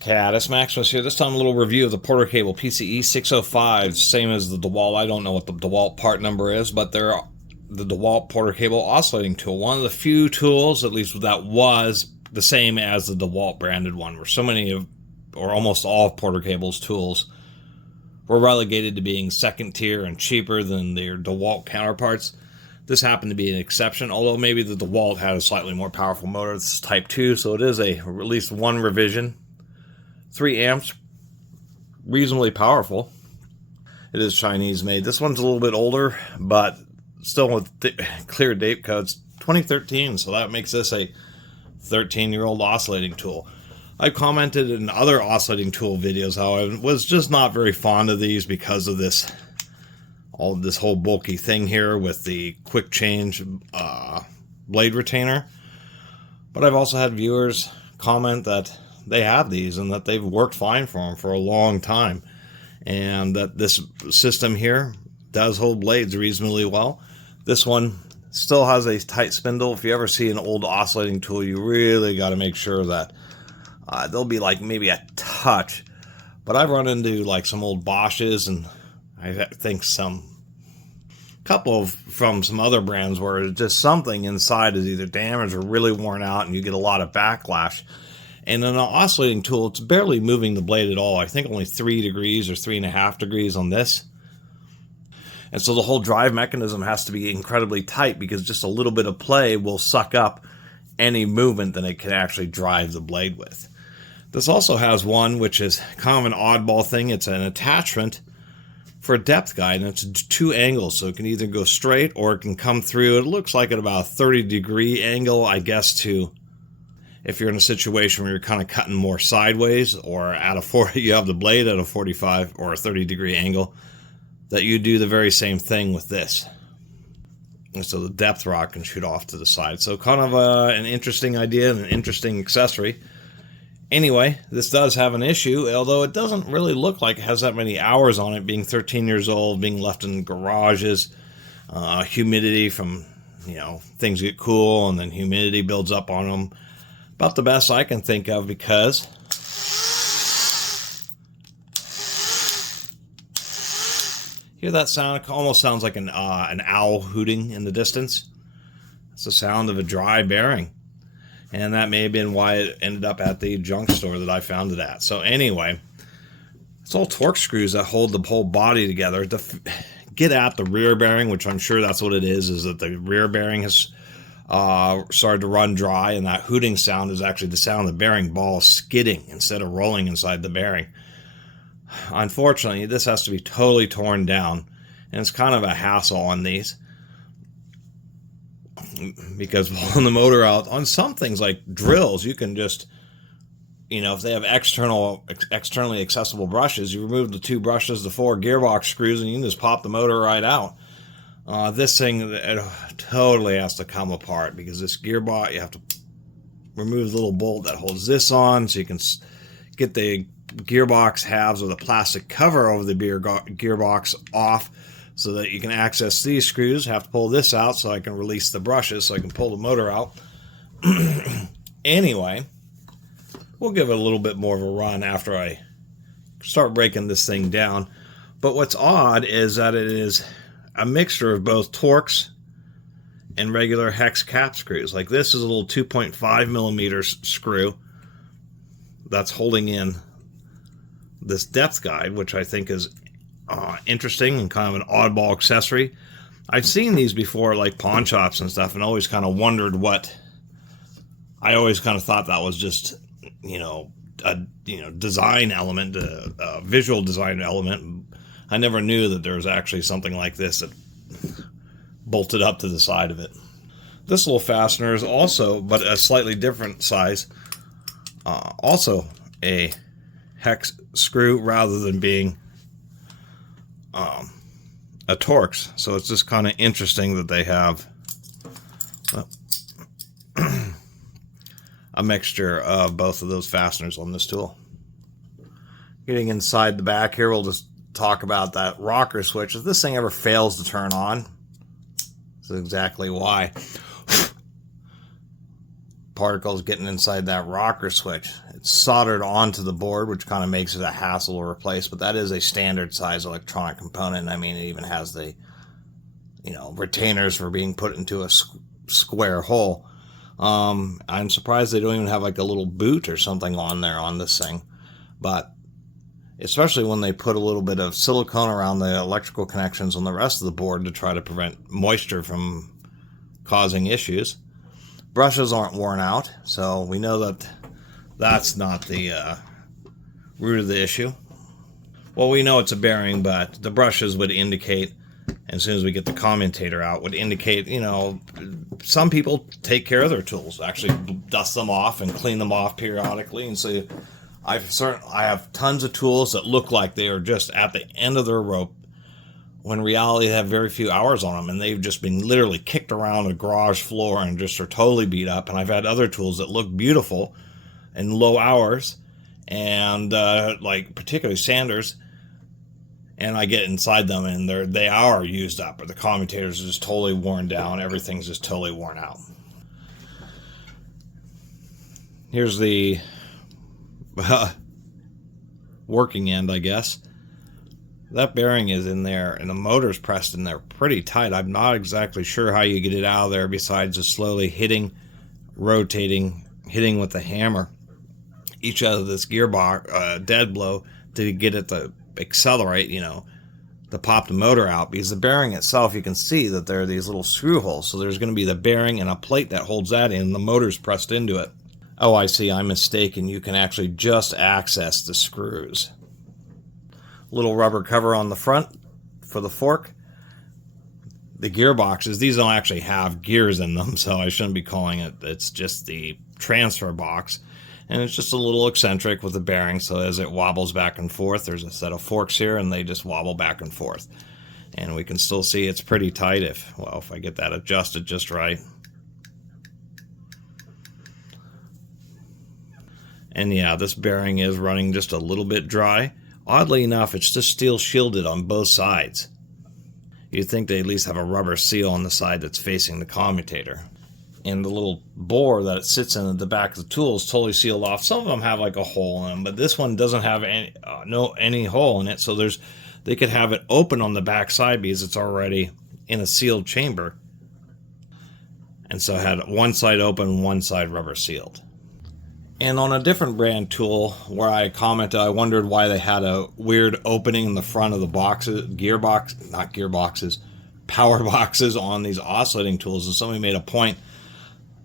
Catus, Maximus here. This time a little review of the Porter cable PCE 605, same as the DeWalt. I don't know what the DeWalt part number is, but they're the DeWalt Porter cable oscillating tool. One of the few tools, at least that was the same as the DeWalt branded one, where so many of, or almost all of Porter cable's tools were relegated to being second tier and cheaper than their DeWalt counterparts. This happened to be an exception, although maybe the DeWalt had a slightly more powerful motor. This is Type 2, so it is at least one revision. 3 amps, reasonably powerful. It is Chinese made. This one's a little bit older, but still with clear date codes. 2013, so that makes this a 13-year-old oscillating tool. I commented in other oscillating tool videos how I was just not very fond of these because of this whole bulky thing here with the quick change blade retainer. But I've also had viewers comment that they have these and that they've worked fine for them for a long time, and that this system here does hold blades reasonably well. This one still has a tight spindle. If you ever see an old oscillating tool, you really got to make sure that they'll be like maybe a touch. But I've run into like some old Bosches, and I think couple from some other brands where just something inside is either damaged or really worn out, and you get a lot of backlash. And in an oscillating tool, it's barely moving the blade at all. I think only 3 degrees or 3.5 degrees on this. And so the whole drive mechanism has to be incredibly tight, because just a little bit of play will suck up any movement that it can actually drive the blade with. This also has one which is kind of an oddball thing. It's an attachment for a depth guide, and it's 2 angles, so it can either go straight or it can come through. It looks like at about a 30-degree angle, I guess, to if you're in a situation where you're kind of cutting more sideways, or at a 40, you have the blade at a 45 or a 30-degree angle, that you do the very same thing with this. And so the depth rod can shoot off to the side. So kind of an interesting idea and an interesting accessory. Anyway, this does have an issue, although it doesn't really look like it has that many hours on it, being 13 years old, being left in garages, humidity from, things get cool and then humidity builds up on them. About the best I can think of, because hear that sound? It almost sounds like an owl hooting in the distance. It's the sound of a dry bearing. And that may have been why it ended up at the junk store that I found it at. So anyway, it's all Torx screws that hold the whole body together. To get at the rear bearing, which I'm sure that's what it is that the rear bearing has started to run dry, and that hooting sound is actually the sound of the bearing ball skidding instead of rolling inside the bearing. Unfortunately, this has to be totally torn down, and it's kind of a hassle on these, because pulling the motor out on some things like drills, you can just, if they have externally accessible brushes, you remove the 2 brushes, the 4 gearbox screws, and you can just pop the motor right out. This thing, it totally has to come apart, because this gearbox, you have to remove the little bolt that holds this on, so you can get the gearbox halves or the plastic cover over the gearbox off, so that you can access these screws. Have to pull this out so I can release the brushes, so I can pull the motor out. Anyway, we'll give it a little bit more of a run after I start breaking this thing down. But what's odd is that it is a mixture of both Torx and regular hex cap screws. Like this is a little 2.5 millimeter screw that's holding in this depth guide, which I think is interesting and kind of an oddball accessory. I've seen these before, like pawn shops and stuff, and always kind of wondered I always kind of thought that was just, a design element, a visual design element. I never knew that there was actually something like this that bolted up to the side of it. This little fastener is also, but a slightly different size, also a hex screw rather than being a Torx. So it's just kind of interesting that they have a mixture of both of those fasteners on this tool. Getting inside the back here, we'll just talk about that rocker switch. If this thing ever fails to turn on, that's exactly why. particles getting inside that rocker switch. It's soldered onto the board, which kind of makes it a hassle to replace, but that is a standard size electronic component. I mean, it even has the, retainers for being put into a square hole. I'm surprised they don't even have like a little boot or something on there on this thing, but especially when they put a little bit of silicone around the electrical connections on the rest of the board to try to prevent moisture from causing issues. Brushes aren't worn out, so we know that that's not the root of the issue. Well, we know it's a bearing, but the brushes would indicate, as soon as we get the commutator out, would indicate, some people take care of their tools, actually dust them off and clean them off periodically. And so I have tons of tools that look like they are just at the end of their rope, when in reality they have very few hours on them, and they've just been literally kicked around a garage floor and just are totally beat up. And I've had other tools that look beautiful and low hours, and like particularly sanders, and I get inside them and they are used up, or the commutators are just totally worn down. Everything's just totally worn out. Here's the working end, I guess. That bearing is in there and the motor's pressed in there pretty tight. I'm not exactly sure how you get it out of there besides just slowly hitting, rotating, hitting with the hammer each of this gearbox dead blow to get it to accelerate, to pop the motor out. Because the bearing itself, you can see that there are these little screw holes, so there's going to be the bearing and a plate that holds that in. The motor's pressed into it. Oh, I see, I'm mistaken. You can actually just access the screws. Little rubber cover on the front for the fork. The gearboxes, these don't actually have gears in them, so I shouldn't be calling it. It's just the transfer box. And it's just a little eccentric with the bearing, so as it wobbles back and forth, there's a set of forks here, and they just wobble back and forth. And we can still see it's pretty tight if I get that adjusted just right. And yeah, this bearing is running just a little bit dry. Oddly enough, it's just steel shielded on both sides. You'd think they at least have a rubber seal on the side that's facing the commutator. And the little bore that it sits in at the back of the tool is totally sealed off. Some of them have like a hole in them, but this one doesn't have any hole in it. So they could have it open on the back side because it's already in a sealed chamber. And so it had one side open, one side rubber sealed. And on a different brand tool where I commented, I wondered why they had a weird opening in the front of the boxes, power boxes on these oscillating tools. And somebody made a point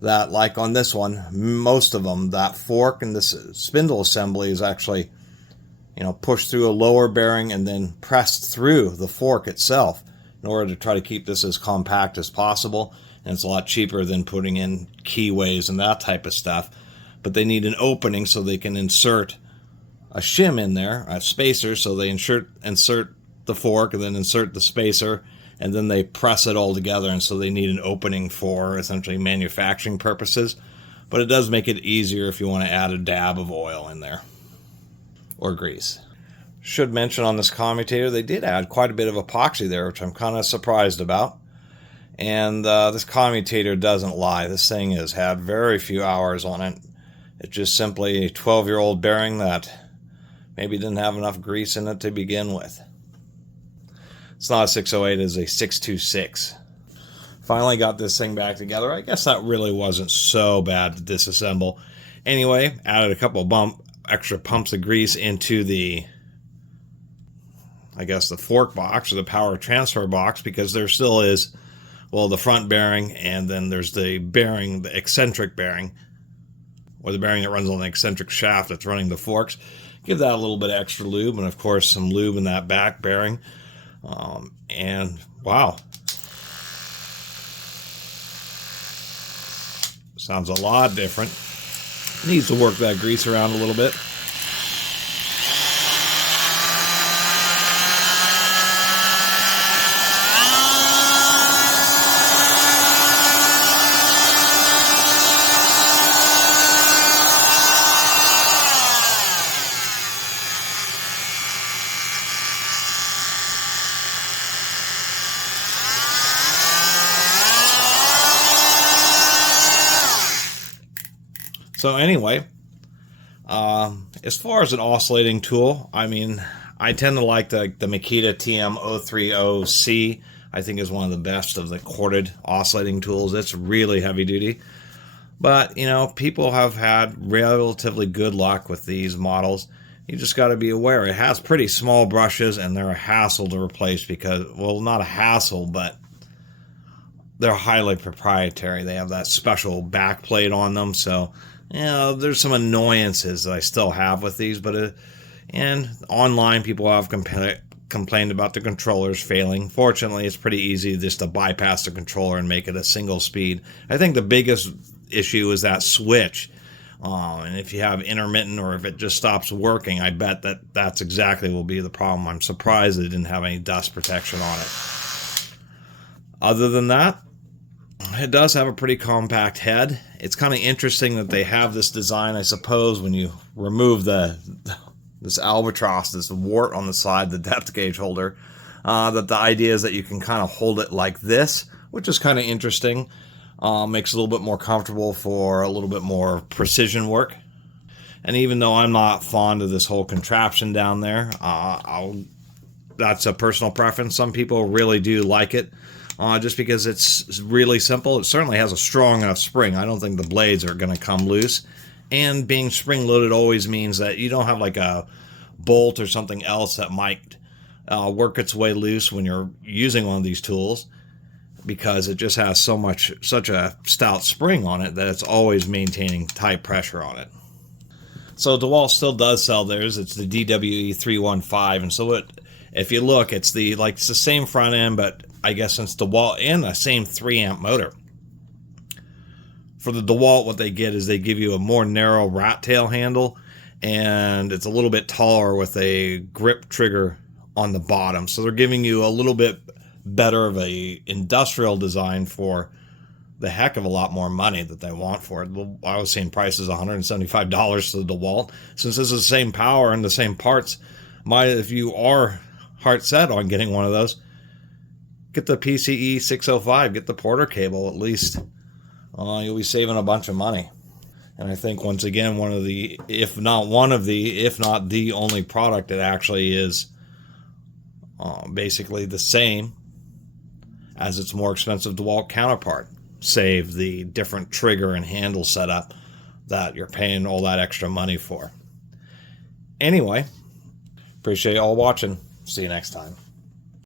that, like on this one, most of them, that fork and this spindle assembly is actually, pushed through a lower bearing and then pressed through the fork itself in order to try to keep this as compact as possible. And it's a lot cheaper than putting in keyways and that type of stuff. But they need an opening so they can insert a shim in there, a spacer, so they insert the fork and then insert the spacer, and then they press it all together, and so they need an opening for essentially manufacturing purposes. But it does make it easier if you want to add a dab of oil in there, or grease. Should mention on this commutator, they did add quite a bit of epoxy there, which I'm kind of surprised about. And this commutator doesn't lie. This thing has had very few hours on it. It's just simply a 12-year-old bearing that maybe didn't have enough grease in it to begin with. It's not a 608, it's a 626. Finally got this thing back together. I guess that really wasn't so bad to disassemble. Anyway, added a couple extra pumps of grease into the, the fork box or the power transfer box, because there still is, the front bearing, and then there's the bearing, the eccentric bearing, or the bearing that runs on the eccentric shaft that's running the forks. Give that a little bit of extra lube, and of course some lube in that back bearing. And wow, sounds a lot different. Needs to work that grease around a little bit. So anyway, as far as an oscillating tool, I mean, I tend to like the Makita TM030C. I think is one of the best of the corded oscillating tools. It's really heavy duty. But, you know, people have had relatively good luck with these models. You just got to be aware. It has pretty small brushes, and they're a hassle to replace because, well, not a hassle, but they're highly proprietary. They have that special back plate on them. So, you know, there's some annoyances that I still have with these. But, and online, people have complained about the controllers failing. Fortunately, it's pretty easy just to bypass the controller and make it a single speed. I think the biggest issue is that switch, and if you have intermittent or if it just stops working, I bet that's exactly will be the problem. I'm surprised it didn't have any dust protection on it. Other than that, it does have a pretty compact head. It's kind of interesting that they have this design. I suppose when you remove this albatross, this wart on the side, the depth gauge holder, that the idea is that you can kind of hold it like this, which is kind of interesting. Makes it a little bit more comfortable for a little bit more precision work. And even though I'm not fond of this whole contraption down there, that's a personal preference. Some people really do like it, just because it's really simple. It certainly has a strong enough spring. I don't think the blades are going to come loose. And being spring-loaded always means that you don't have like a bolt or something else that might work its way loose when you're using one of these tools, because it just has such a stout spring on it that it's always maintaining tight pressure on it. So DeWalt still does sell theirs. It's the DWE315, and so if you look, it's the same front end, but I guess since DeWalt, and the same 3-amp motor. For the DeWalt, what they get is they give you a more narrow rat tail handle, and it's a little bit taller with a grip trigger on the bottom. So they're giving you a little bit better of a industrial design for the heck of a lot more money that they want for it. I was seeing prices $175 for the DeWalt. Since this is the same power and the same parts, if you are heart set on getting one of those, get the PCE 605, get the Porter cable at least. You'll be saving a bunch of money. And I think, once again, if not the only product that actually is basically the same as its more expensive DeWalt counterpart, save the different trigger and handle setup that you're paying all that extra money for. Anyway, appreciate you all watching. See you next time.